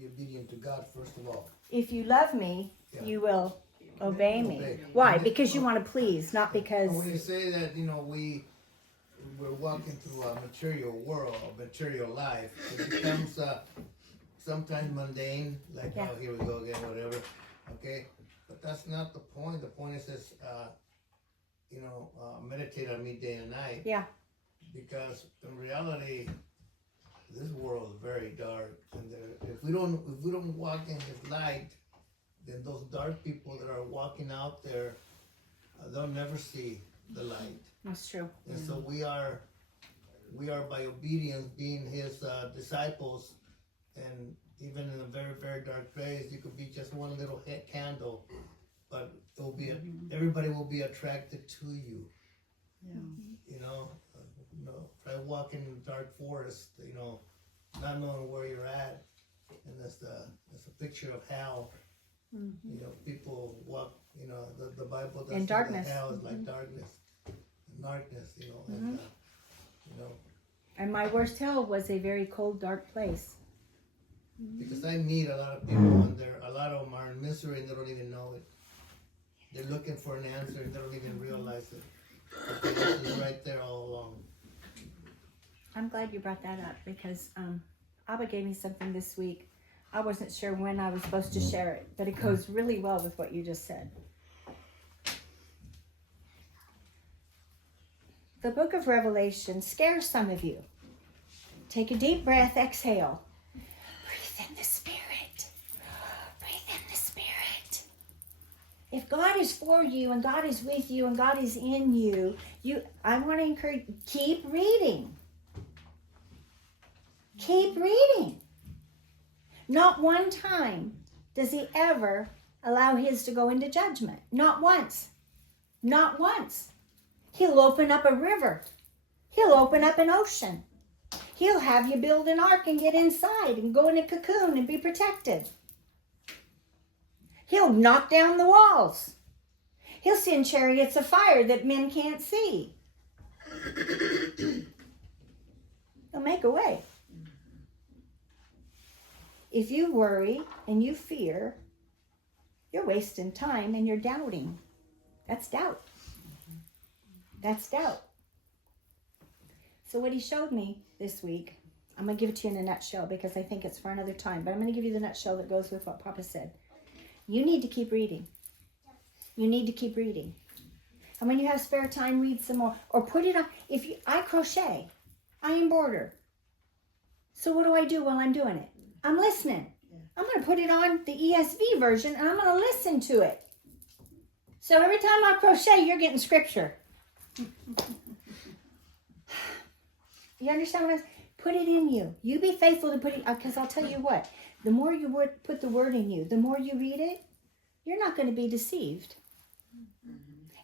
be obedient to God first of all. If you love me, you will obey me. Why? Because you want to please, not because... When you say that, we're walking through a material world, a material life, it becomes sometimes mundane, like, oh, here we go again, whatever, okay? But that's not the point. The point is this, meditate on me day and night. Yeah. Because in reality, this world is very dark, and if we don't walk in His light, then those dark people that are walking out there, they'll never see the light. That's true. And so we are by obedience being His disciples, and even in a very, very dark place, you could be just one little candle, but everybody will be attracted to you. Yeah. Try walking in the dark forest, not knowing where you're at, and that's a picture of hell. People walk. The Bible does say that hell is like darkness. And my worst hell was a very cold, dark place. Because I meet a lot of people on there. A lot of them are in misery and they don't even know it. They're looking for an answer and they don't even realize it. But the answer is right there all along. I'm glad you brought that up because Abba gave me something this week. I wasn't sure when I was supposed to share it, but it goes really well with what you just said. The book of Revelation scares some of you. Take a deep breath, exhale. Breathe in the Spirit. Breathe in the Spirit. If God is for you and God is with you and God is in you, I want to encourage you, keep reading. Keep reading. Not one time does He ever allow His to go into judgment. Not once. Not once. He'll open up a river. He'll open up an ocean. He'll have you build an ark and get inside and go in a cocoon and be protected. He'll knock down the walls. He'll send chariots of fire that men can't see. He'll make a way. If you worry and you fear, you're wasting time and you're doubting. That's doubt. That's doubt. So what He showed me this week, I'm going to give it to you in a nutshell because I think it's for another time, but I'm going to give you the nutshell that goes with what Papa said. You need to keep reading. You need to keep reading. And when you have spare time, read some more. Or put it on. I crochet. I embroider. So what do I do while I'm doing it? I'm listening. I'm going to put it on the ESV version and I'm going to listen to it. So every time I crochet, you're getting scripture. You understand what I'm saying? Put it in you. You be faithful to put it, because I'll tell you what, the more you put the word in you, the more you read it, you're not going to be deceived.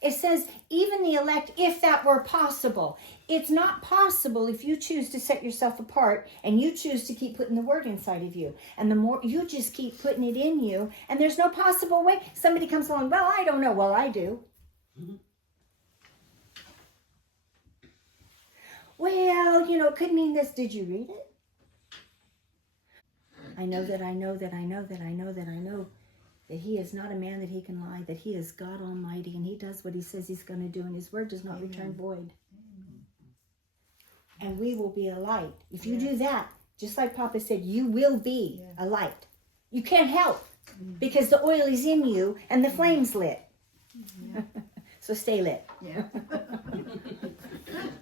It says, even the elect, if that were possible. It's not possible if you choose to set yourself apart and you choose to keep putting the word inside of you. And the more you just keep putting it in you, and there's no possible way. Somebody comes along, well, I don't know. Well, I do. Well, it could mean this. Did you read it? I know that He is not a man that He can lie, that He is God Almighty, and He does what He says He's going to do, and His word does not return void. And we will be a light. If you do that, just like Papa said, you will be a light. You can't help because the oil is in you and the flame's lit. So stay lit. Yeah.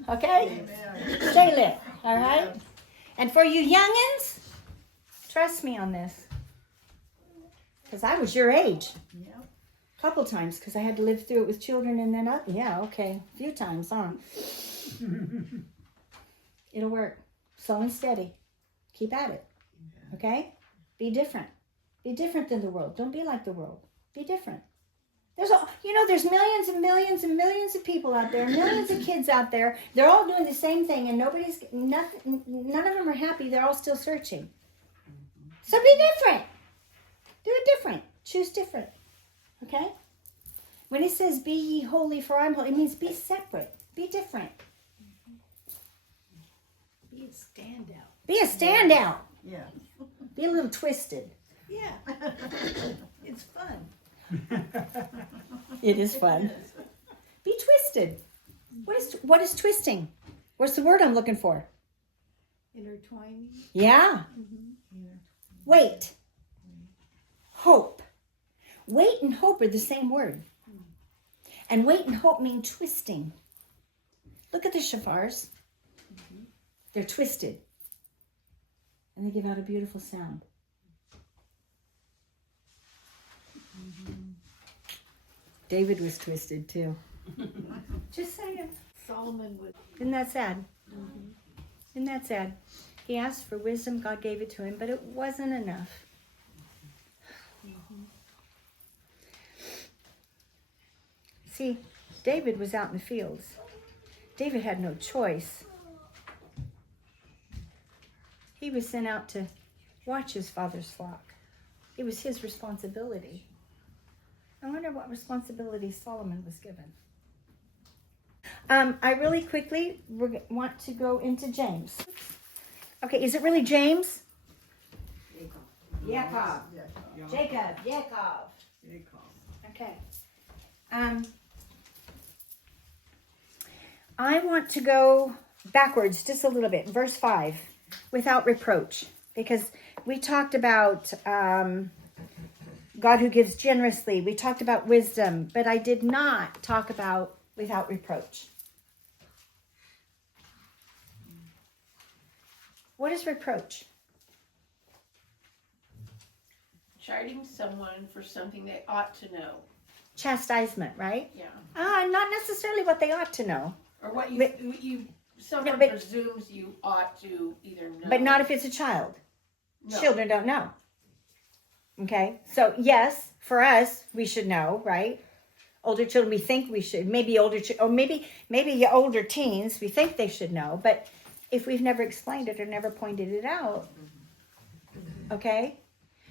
Okay? Amen. Stay lit. All right? And for you youngins, trust me on this. Because I was your age. Yeah. A couple times because I had to live through it with children and then a few times, huh? It'll work. Slow and steady. Keep at it. Okay? Be different. Be different than the world. Don't be like the world. Be different. There's millions and millions and millions of people out there, millions of kids out there. They're all doing the same thing, and none of them are happy. They're all still searching. So be different. Do it different. Choose different. Okay? When it says, be ye holy for I'm holy, it means be separate. Be different. Be a standout. Be a standout. Yeah. Be a little twisted. Yeah. It's fun. It is fun. Be twisted. What is twisting? What's the word I'm looking for? Intertwining. Yeah. Wait. Hope. Wait and hope are the same word. And wait and hope mean twisting. Look at the shofars. They're twisted. And they give out a beautiful sound. David was twisted too. Just saying. Solomon would. Isn't that sad? Isn't that sad? He asked for wisdom, God gave it to him, but it wasn't enough. See, David was out in the fields. David had no choice. He was sent out to watch his father's flock. It was his responsibility. I wonder what responsibility Solomon was given. I really quickly want to go into James. Okay, is it really James? Jacob. Okay. I want to go backwards just a little bit. Verse 5, without reproach. Because we talked about God who gives generously. We talked about wisdom. But I did not talk about without reproach. What is reproach? Chiding someone for something they ought to know. Chastisement, right? Yeah. Not necessarily what they ought to know. Or what But- someone but- presumes you ought to either know. But not if it's a child. No. Children don't know. Okay? So, yes, for us, we should know, right? Older children, we think we should. Maybe or maybe older teens, we think they should know. But if we've never explained it or never pointed it out, okay?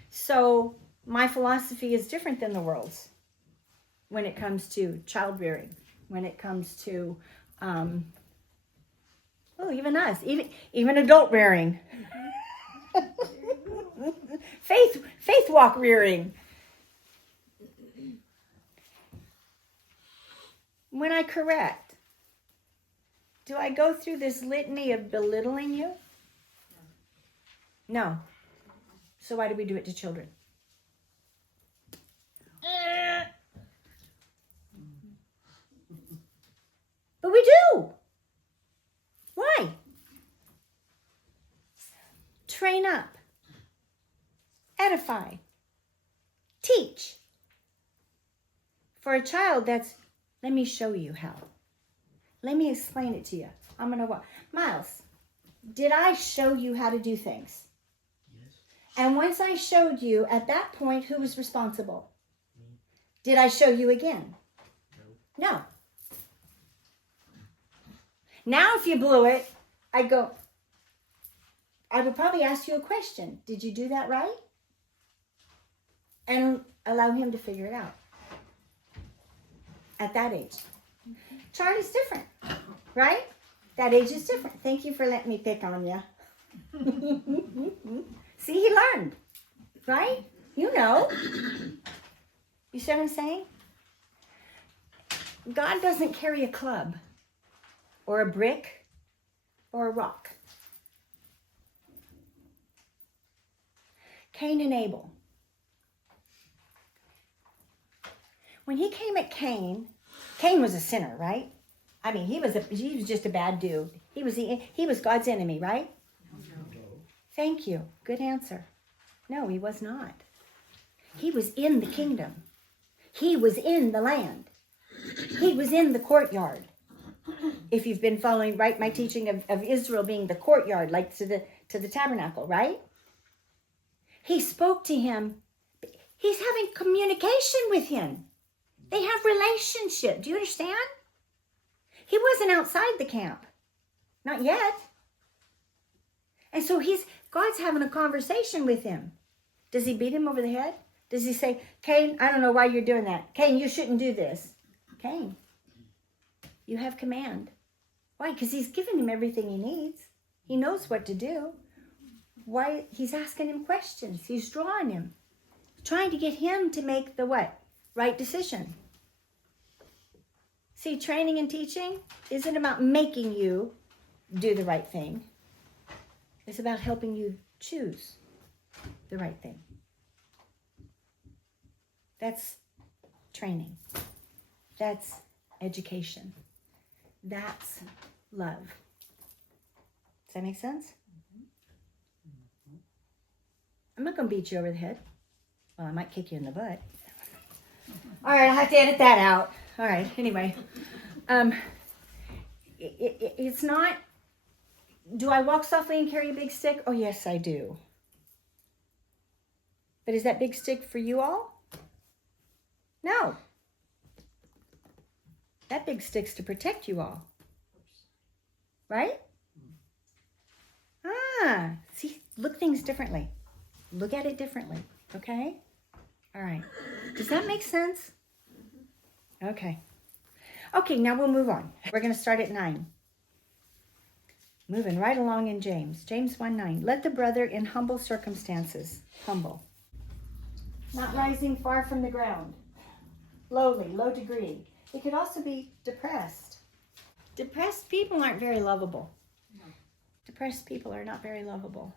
So, my philosophy is different than the world's when it comes to child rearing, when it comes to, even us, even adult rearing. faith walk rearing. When I correct, do I go through this litany of belittling you? No. So why do we do it to children? But we do. Why? Train up. Edify. Teach. For a child, that's, let me show you how. Let me explain it to you. I'm going to walk. Miles, did I show you how to do things? Yes. And once I showed you, at that point, who was responsible? Did I show you again? No. Now, if you blew it, I would probably ask you a question. Did you do that right? And allow him to figure it out. At that age. Charlie's different, right? That age is different. Thank you for letting me pick on you. See, he learned, right? You know. You see what I'm saying? God doesn't carry a club or a brick or a rock. Cain and Abel. When he came at Cain was a sinner, right? I mean, he was just a bad dude. He was God's enemy, right? No. Thank you. Good answer. No, he was not. He was in the kingdom. He was in the land. He was in the courtyard. If you've been following, right, my teaching of Israel being the courtyard, like to the tabernacle, right? He spoke to him. He's having communication with him. They have relationship. Do you understand? He wasn't outside the camp. Not yet. And so God's having a conversation with him. Does he beat him over the head? Does he say, Cain, I don't know why you're doing that. Cain, you shouldn't do this. Cain, you have command. Why? Because he's given him everything he needs. He knows what to do. Why? He's asking him questions. He's drawing him. Trying to get him to make the what? Right decision. See, training and teaching isn't about making you do the right thing. It's about helping you choose the right thing. That's training. That's education. That's love. Does that make sense? I'm not going to beat you over the head. Well, I might kick you in the butt. All right, I'll have to edit that out. All right, anyway. It's not, do I walk softly and carry a big stick? Oh, yes, I do. But is that big stick for you all? No. That big stick's to protect you all. Right? See, look things differently. Look at it differently, okay? All right. Does that make sense? Okay. Okay, now we'll move on. We're going to start at 9. Moving right along in James. James 1:9. Let the brother in humble circumstances, humble. Not rising far from the ground. Lowly, low degree. It could also be depressed. Depressed people aren't very lovable. No. Depressed people are not very lovable.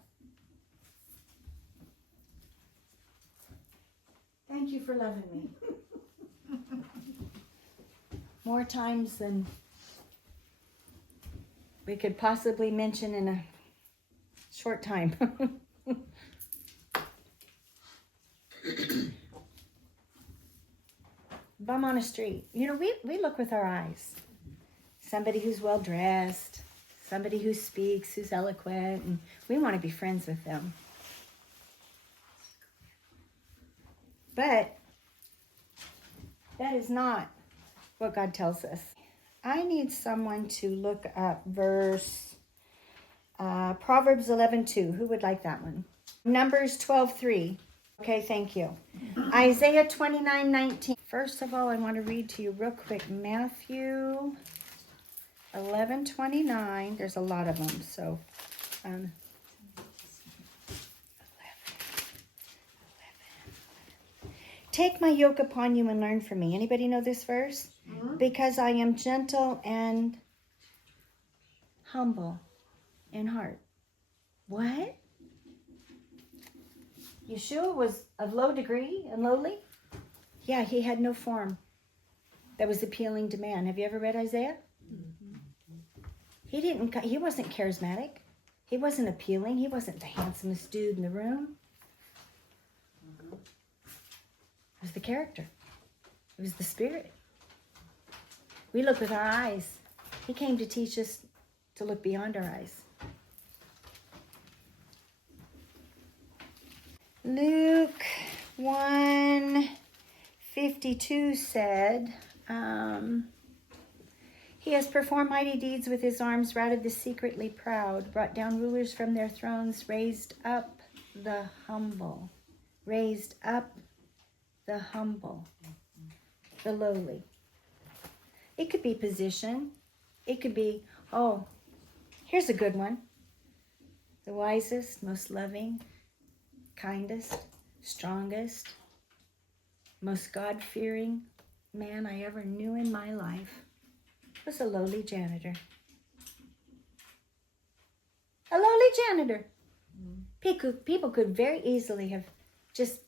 Thank you for loving me. More times than we could possibly mention in a short time. Bum on a street. You know, we look with our eyes. Somebody who's well dressed, somebody who speaks, who's eloquent, and we want to be friends with them. But that is not what God tells us. I need someone to look up Proverbs 11:2. Who would like that one? Numbers 12:3. Okay, thank you. Isaiah 29:19. First of all, I want to read to you real quick Matthew 11:29. There's a lot of them, so 11. Take my yoke upon you and learn from me. Anybody know this verse? Mm-hmm. Because I am gentle and humble in heart. What? Yeshua was of low degree and lowly? Yeah, he had no form that was appealing to man. Have you ever read Isaiah? Mm-hmm. He wasn't charismatic. He wasn't appealing. He wasn't the handsomest dude in the room. It was the character. It was the spirit. We look with our eyes. He came to teach us to look beyond our eyes. Luke 1:52 said, he has performed mighty deeds with his arms, routed the secretly proud, brought down rulers from their thrones, raised up the humble. Raised up the humble, the lowly. It could be position. It could be, here's a good one. The wisest, most loving, kindest, strongest, most God-fearing man I ever knew in my life was a lowly janitor. A lowly janitor. People could very easily have just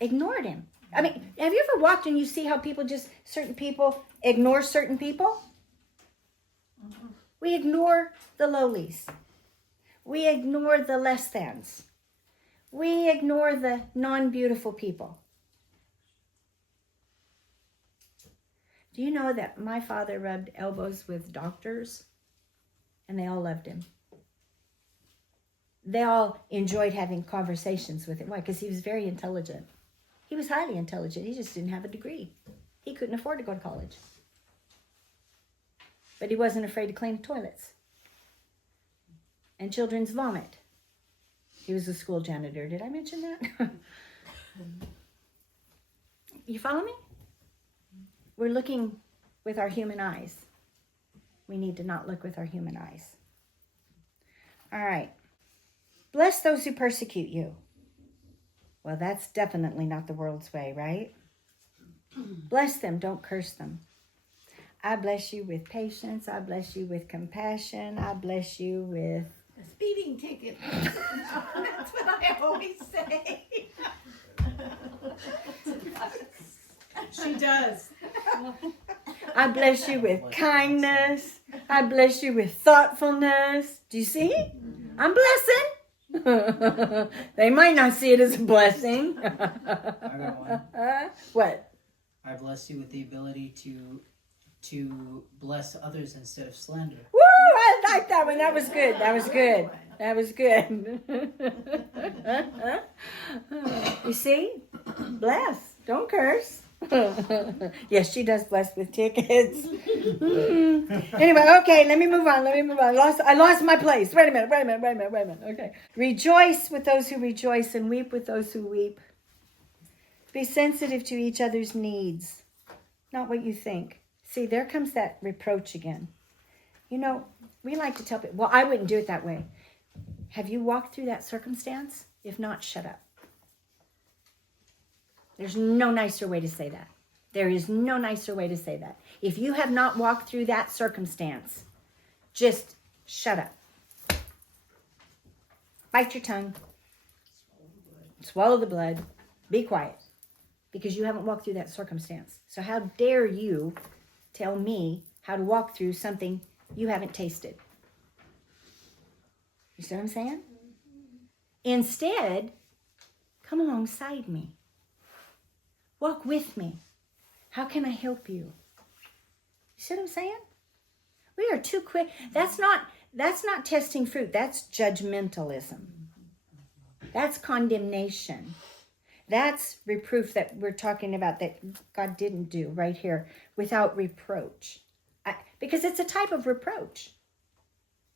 ignored him. I mean, have you ever walked and you see how certain people ignore certain people? Mm-hmm. We ignore the lowlies. We ignore the less thans. We ignore the non-beautiful people. Do you know that my father rubbed elbows with doctors and they all loved him? They all enjoyed having conversations with him. Why? Because he was very intelligent. He was highly intelligent. He just didn't have a degree. He couldn't afford to go to college. But he wasn't afraid to clean toilets and children's vomit. He was a school janitor. Did I mention that? You follow me? We're looking with our human eyes. We need to not look with our human eyes. All right. Bless those who persecute you. Well, that's definitely not the world's way, right? Bless them, don't curse them. I bless you with patience. I bless you with compassion. I bless you with... A speeding ticket. That's what I always say. She does. I bless you with kindness. I bless you with thoughtfulness. Do you see? I'm blessing. They might not see it as a blessing. I got one. What? I bless you with the ability to bless others instead of slander. Woo! I like that one. That was good. That was good. That was good. You see? Bless. Don't curse. Yes, she does bless with tickets. Anyway, okay, let me move on. I lost my place. Wait a minute. Okay. Rejoice with those who rejoice and weep with those who weep. Be sensitive to each other's needs, not what you think. See, there comes that reproach again. You know, we like to tell people, well, I wouldn't do it that way. Have you walked through that circumstance? If not, shut up. There's no nicer way to say that. There is no nicer way to say that. If you have not walked through that circumstance, just shut up. Bite your tongue. Swallow the blood. Be quiet. Because you haven't walked through that circumstance. So how dare you tell me how to walk through something you haven't tasted? You see what I'm saying? Instead, come alongside me. Walk with me. How can I help you? You see what I'm saying? We are too quick. That's not testing fruit. That's judgmentalism. That's condemnation. That's reproof that we're talking about that God didn't do right here without reproach. Because it's a type of reproach.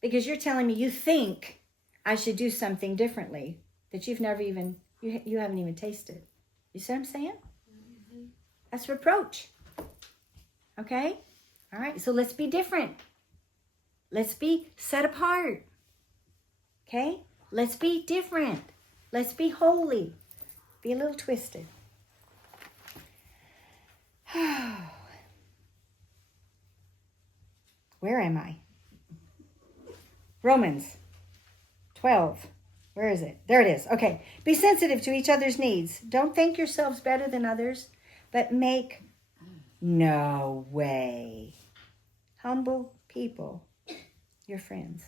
Because you're telling me you think I should do something differently that you've never even, you haven't even tasted. You see what I'm saying? That's reproach. Okay? All right, so let's be different. Let's be set apart. Okay? Let's be different. Let's be holy. Be a little twisted. Where am I? Romans 12. Where is it? There it is. Okay. Be sensitive to each other's needs. Don't think yourselves better than others, but make no way humble people your friends.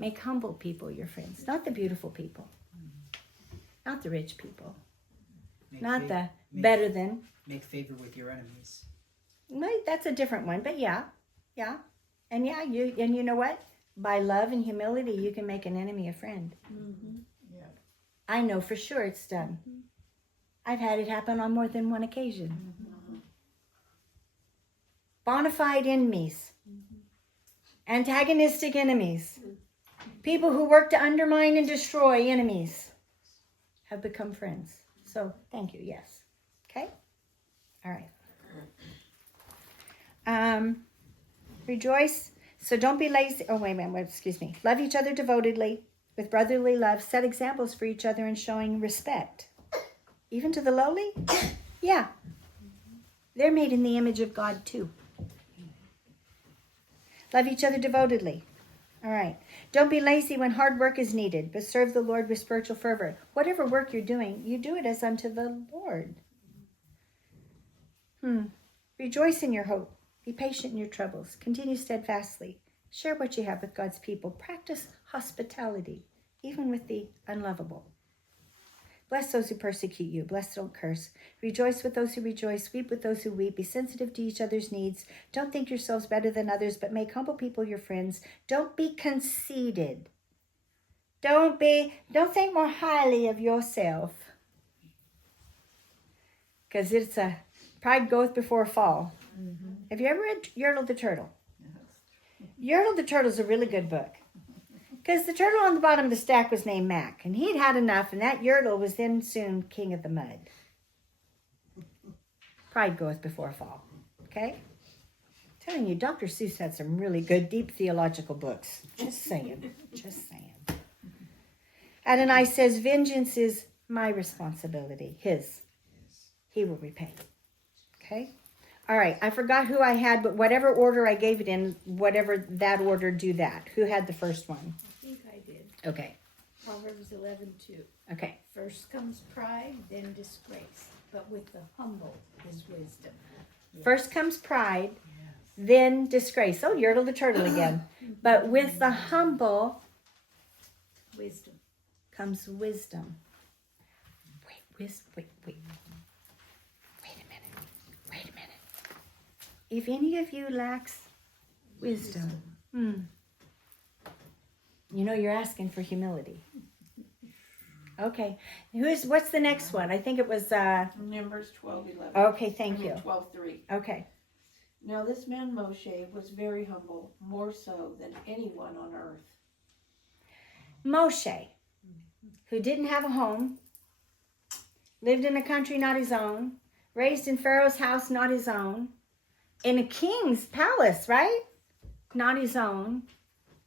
Make humble people your friends, not the beautiful people. Not the rich people. Not the better than. Make favor with your enemies. Well, that's a different one, but yeah. And you know what? By love and humility, you can make an enemy a friend. Mm-hmm. Yeah. I know for sure it's done. I've had it happen on more than one occasion. Mm-hmm. Bona fide enemies. Antagonistic enemies. People who work to undermine and destroy enemies have become friends. So, thank you. Yes. Okay? All right. Rejoice. So don't be lazy. Oh, wait a minute. Excuse me. Love each other devotedly with brotherly love. Set examples for each other in showing respect. Even to the lowly? Yeah. They're made in the image of God too. Love each other devotedly. All right. Don't be lazy when hard work is needed, but serve the Lord with spiritual fervor. Whatever work you're doing, you do it as unto the Lord. Rejoice in your hope. Be patient in your troubles. Continue steadfastly. Share what you have with God's people. Practice hospitality, even with the unlovable. Bless those who persecute you. Bless, don't curse. Rejoice with those who rejoice. Weep with those who weep. Be sensitive to each other's needs. Don't think yourselves better than others, but make humble people your friends. Don't be conceited. Don't think more highly of yourself. Because it's a pride goeth before a fall. Mm-hmm. Have you ever read Yertle the Turtle? Yertle the Turtle is a really good book. Because the turtle on the bottom of the stack was named Mac. And he'd had enough, and that Yertle was then soon king of the mud. Pride goeth before a fall. Okay? I'm telling you, Dr. Seuss had some really good, deep theological books. Just saying. Adonai says, vengeance is my responsibility, his. He will repay. Okay? All right, I forgot who I had, but whatever order I gave it in, whatever that order, do that. Who had the first one? I think I did. Okay, Proverbs 11:2. okay. First comes pride, then disgrace. But with the humble is wisdom. First comes pride, then disgrace. Oh, Yertle the turtle again. But with the humble Wisdom. comes wisdom. Wait a minute. If any of you lacks wisdom, you know you're asking for humility. Okay, what's the next one? I think it was, Numbers 12:11. okay, thank you. 12:3. Okay, Now this man Moshe was very humble, more so than anyone on earth. Moshe, who didn't have a home, lived in a country not his own, raised in Pharaoh's house not his own, in a king's palace, right? Not his own,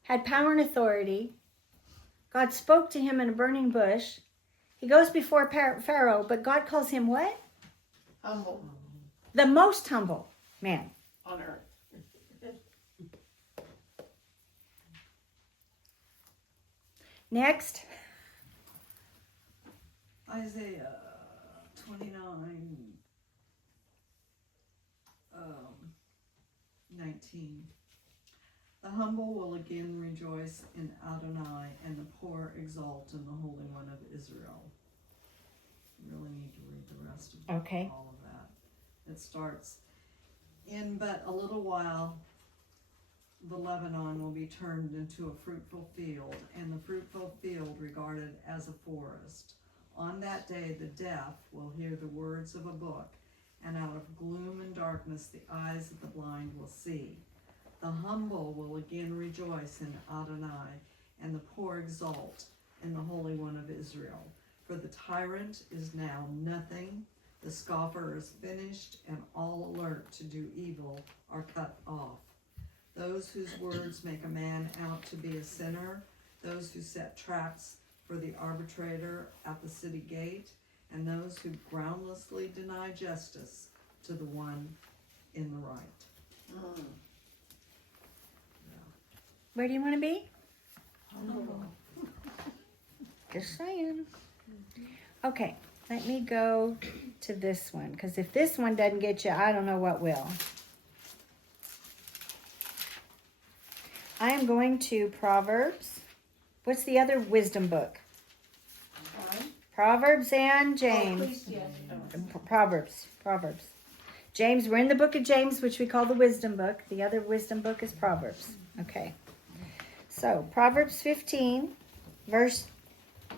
had power and authority. God spoke to him in a burning bush. He goes before Pharaoh, but God calls him what? Humble The most humble man. on earth. Next. Isaiah 29, 19. The humble will again rejoice in Adonai, and the poor exult in the Holy One of Israel. You really need to read the rest of Okay. all of that. It starts, in but a little while the Lebanon will be turned into a fruitful field, and the fruitful field regarded as a forest. On that day the deaf will hear the words of a book, and out of gloom and darkness the eyes of the blind will see. The humble will again rejoice in Adonai, and the poor exult in the Holy One of Israel. For the tyrant is now nothing, the scoffer is finished, and all alert to do evil are cut off. Those whose words make a man out to be a sinner, those who set traps for the arbitrator at the city gate, and those who groundlessly deny justice to the one in the right. Where do you want to be? Just saying. Okay, let me go to this one, because if this one doesn't get you, I don't know what will. I am going to Proverbs. What's the other wisdom book? Proverbs and James. Oh, please, yes. Proverbs. James, we're in the book of James, which we call the wisdom book. The other wisdom book is Proverbs. Okay. So, Proverbs 15, verse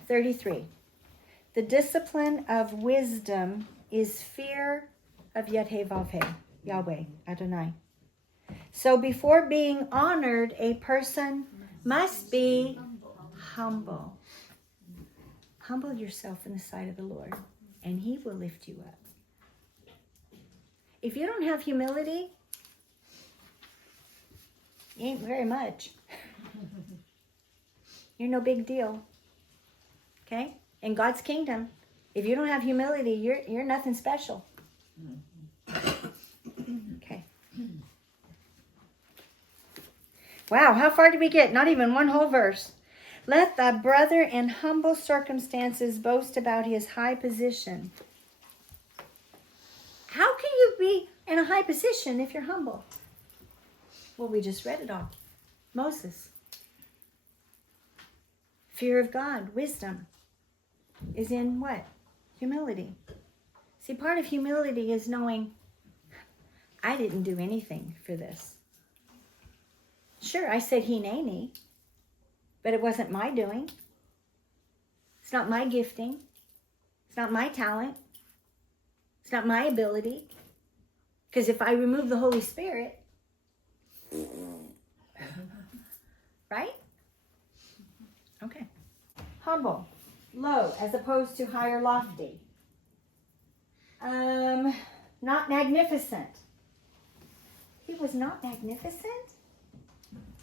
33. The discipline of wisdom is fear of Yahweh, Adonai. So before being honored, a person must be humble. Humble yourself in the sight of the Lord, and he will lift you up. If you don't have humility, you ain't very much. You're no big deal. Okay? In God's kingdom, if you don't have humility, you're nothing special. Okay. Wow, how far did we get? Not even one whole verse. Let the brother in humble circumstances boast about his high position. How can you be in a high position if you're humble? Well, we just read it all. Moses. Fear of God, wisdom, is in what? Humility. See, part of humility is knowing I didn't do anything for this. Sure, I said hineni, but it wasn't my doing. It's not my gifting. It's not my talent. It's not my ability. Because if I remove the Holy Spirit, right? Okay. Humble, low, as opposed to high or lofty. Not magnificent. He was not magnificent.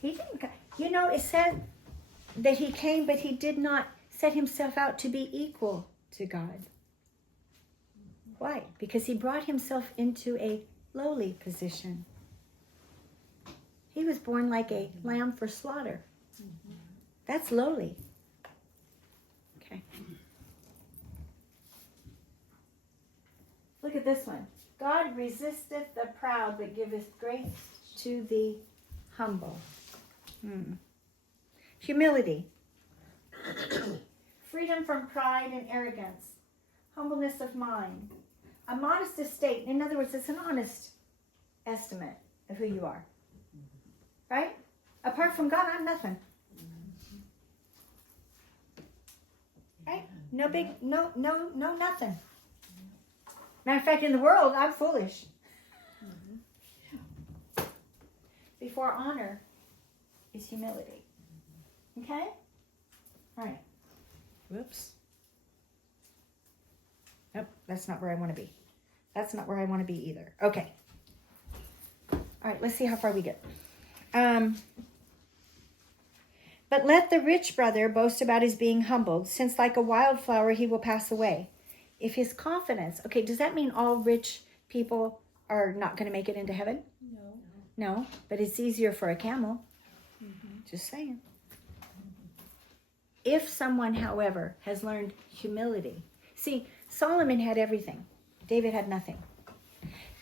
He didn't. You know, it said that he came, but he did not set himself out to be equal to God. Why? Because he brought himself into a lowly position. He was born like a lamb for slaughter. That's lowly. Okay. Look at this one. God resisteth the proud, but giveth grace to the humble. Humility. Freedom from pride and arrogance. Humbleness of mind. A modest estate. In other words, it's an honest estimate of who you are. Right? Apart from God, I'm nothing. Right? No big, no, nothing. Matter of fact, in the world, I'm foolish. Before honor is humility. Okay? All right. Whoops. Nope, that's not where I want to be. That's not where I want to be either. Okay. All right, let's see how far we get. But let the rich brother boast about his being humbled, since like a wildflower he will pass away. If his confidence, okay, does that mean all rich people are not going to make it into heaven? No, but it's easier for a camel. Just saying. If someone, however, has learned humility. See, Solomon had everything. David had nothing.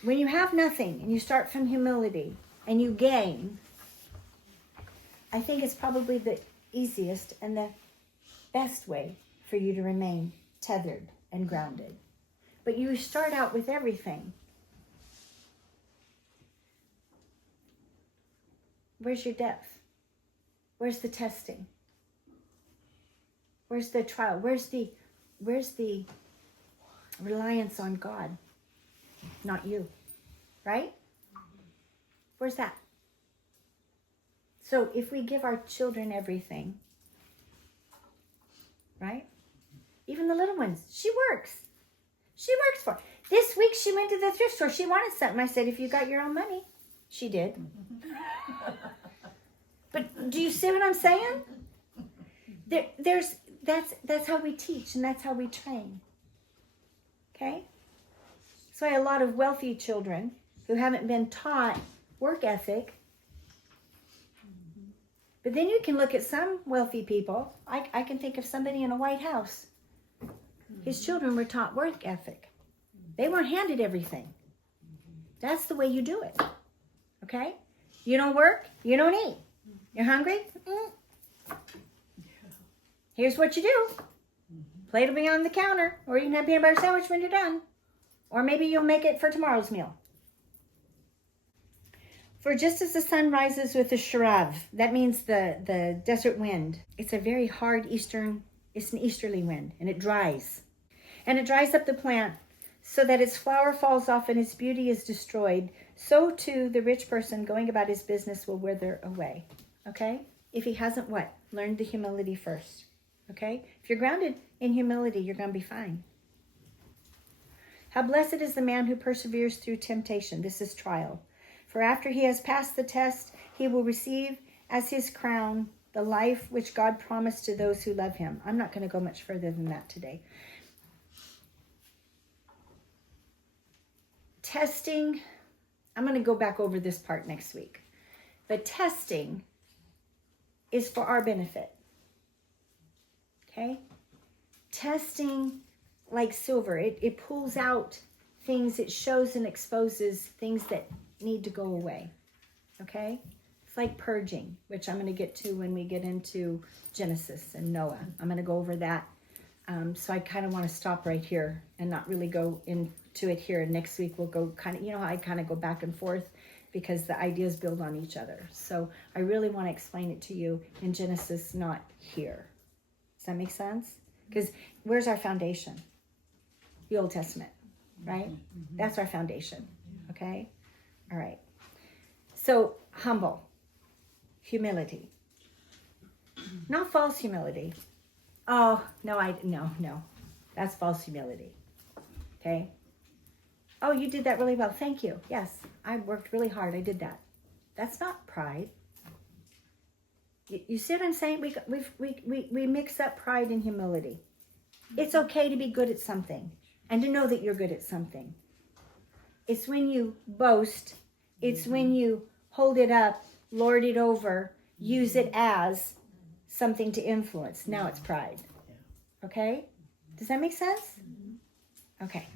When you have nothing and you start from humility and you gain, I think it's probably the easiest and the best way for you to remain tethered and grounded. But you start out with everything. Where's your depth? Where's the testing? Where's the trial? Where's the reliance on God? Not you. Right? Where's that? So if we give our children everything, right? Even the little ones, she works. She works for it. This week she went to the thrift store. She wanted something. I said, if you got your own money. She did. But do you see what I'm saying? That's how we teach and that's how we train. Okay? So I have a lot of wealthy children who haven't been taught work ethic. But then you can look at some wealthy people. I can think of somebody in a White House. His children were taught work ethic. They weren't handed everything. That's the way you do it. Okay? You don't work, you don't eat. You're hungry? Here's what you do. Plate will be on the counter, or you can have peanut butter sandwich when you're done. Or maybe you'll make it for tomorrow's meal. For just as the sun rises with the sharav, that means the desert wind. It's a very hard it's an easterly wind, and it dries. And it dries up the plant so that its flower falls off and its beauty is destroyed. So too the rich person going about his business will wither away. Okay? If he hasn't what? Learned the humility first. Okay? If you're grounded in humility, you're going to be fine. How blessed is the man who perseveres through temptation. This is trial. For after he has passed the test, he will receive as his crown the life which God promised to those who love him. I'm not going to go much further than that today. Testing, I'm going to go back over this part next week. But testing is for our benefit. Okay? Testing, like silver, it pulls out things, it shows and exposes things that need to go away. Okay? It's like purging, which I'm going to get to when we get into Genesis and Noah. I'm going to go over that. So I kind of want to stop right here and not really go into it here. And next week we'll go kind of, I kind of go back and forth because the ideas build on each other. So I really want to explain it to you in Genesis, not here. Does that make sense? Because where's our foundation? The Old Testament, right? That's our foundation. Okay? All right. So humble, humility, not false humility. Oh, no. That's false humility. Okay? Oh, you did that really well. Thank you. Yes, I worked really hard. I did that. That's not pride. You see what I'm saying? We mix up pride and humility. It's okay to be good at something and to know that you're good at something. It's when you boast, it's when you hold it up, lord it over, use it as something to influence. Now it's pride. Okay? Does that make sense? Okay.